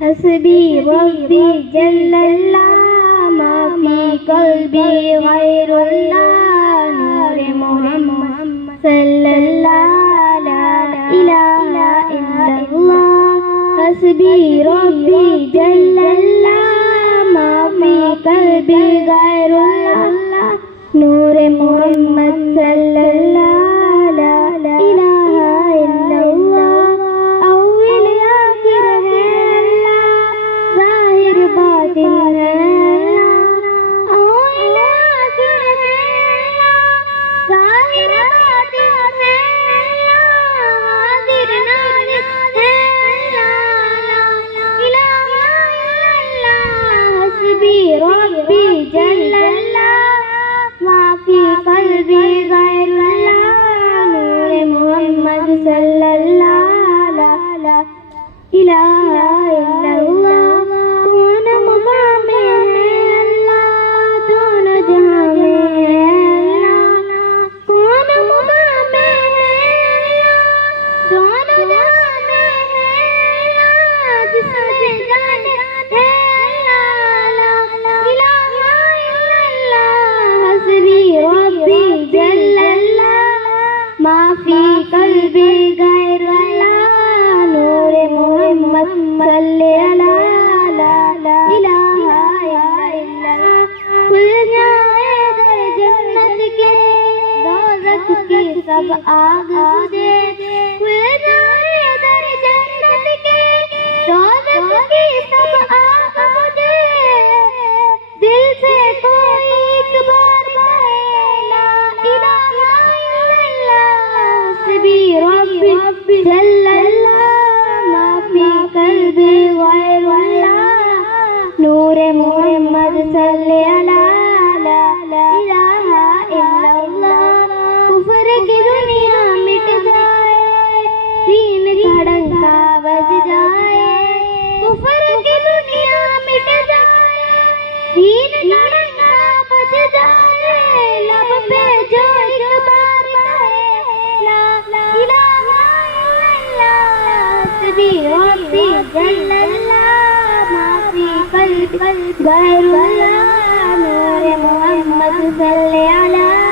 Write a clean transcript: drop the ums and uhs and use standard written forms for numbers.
हस्बी रब्बी जल्लल्लाह मा फी क़ल्बी गैरुल्लाह नूरे मोहम्मद सल्लल्लाहु ला इलाहा इल्लल्लाह। हस्बी रब्बी जल्लल्लाह मा फी क़ल्बी गैरुल्लाह नूरे मोहम्मद सल्लल्लाहु ला इलाहा इल्लल्लाह। अव्वल आखिर है अल्लाह, ज़ाहिर बातिन है अल्लाह। अव्वल आखिर है अल्लाह, ज़ाहिर बातिन है अल्लाह। हाज़िर नाज़िर है अल्लाह, ला इलाहा इल्लल्लाह। हस्बी रब्बी जल्लल्लाह मा फी क़ल्बी गैरुल्लाह नूरे मोहम्मद सल्लल्लाहु ला इलाहा इल्लल्लाह। कौन मकाम में है अल्लाह, दोनों जहां में है अल्लाह। कौन मकाम में है अल्लाह, दोनों जहां में है अल्लाह। जिसमें जान है अल्लाह, ला इलाहा इल्लल्लाह। हस्बी रब्बी जल्लल्लाह मा फी क़ल्बी गैरुल्लाह नूरे मोहम्मद सल्लल्लाहु ला इलाहा इल्लल्लाह। खुल जाए दर जन्नत के, दोज़ख की सब आग बुझे। खुल जाए दर जन्नत के, दोज़ख की सब आग बुझे। दिल से कोई एक बार कहे ला इलाहा इल्लल्लाह। हस्बी रब्बी जल्लल्लाह मा फी क़ल्बी गैरुल्लाह नूरे मोहम्मद सल्लल्लाहु ला इलाहा इल्लल्लाह। कुफ्र की दुनिया मिट जाए, दीन का डंका बज जाए। कुफ्र की दुनिया मिट जाए, दीन का डंका बज जाए। लब पे जो एक बार कहे ला इलाहा इल्लल्लाह। हस्बी रब्बी जल्लल्लाह मा फी क़ल्बी गैरुल्लाह नूरे मोहम्मद सल्लल्लाहु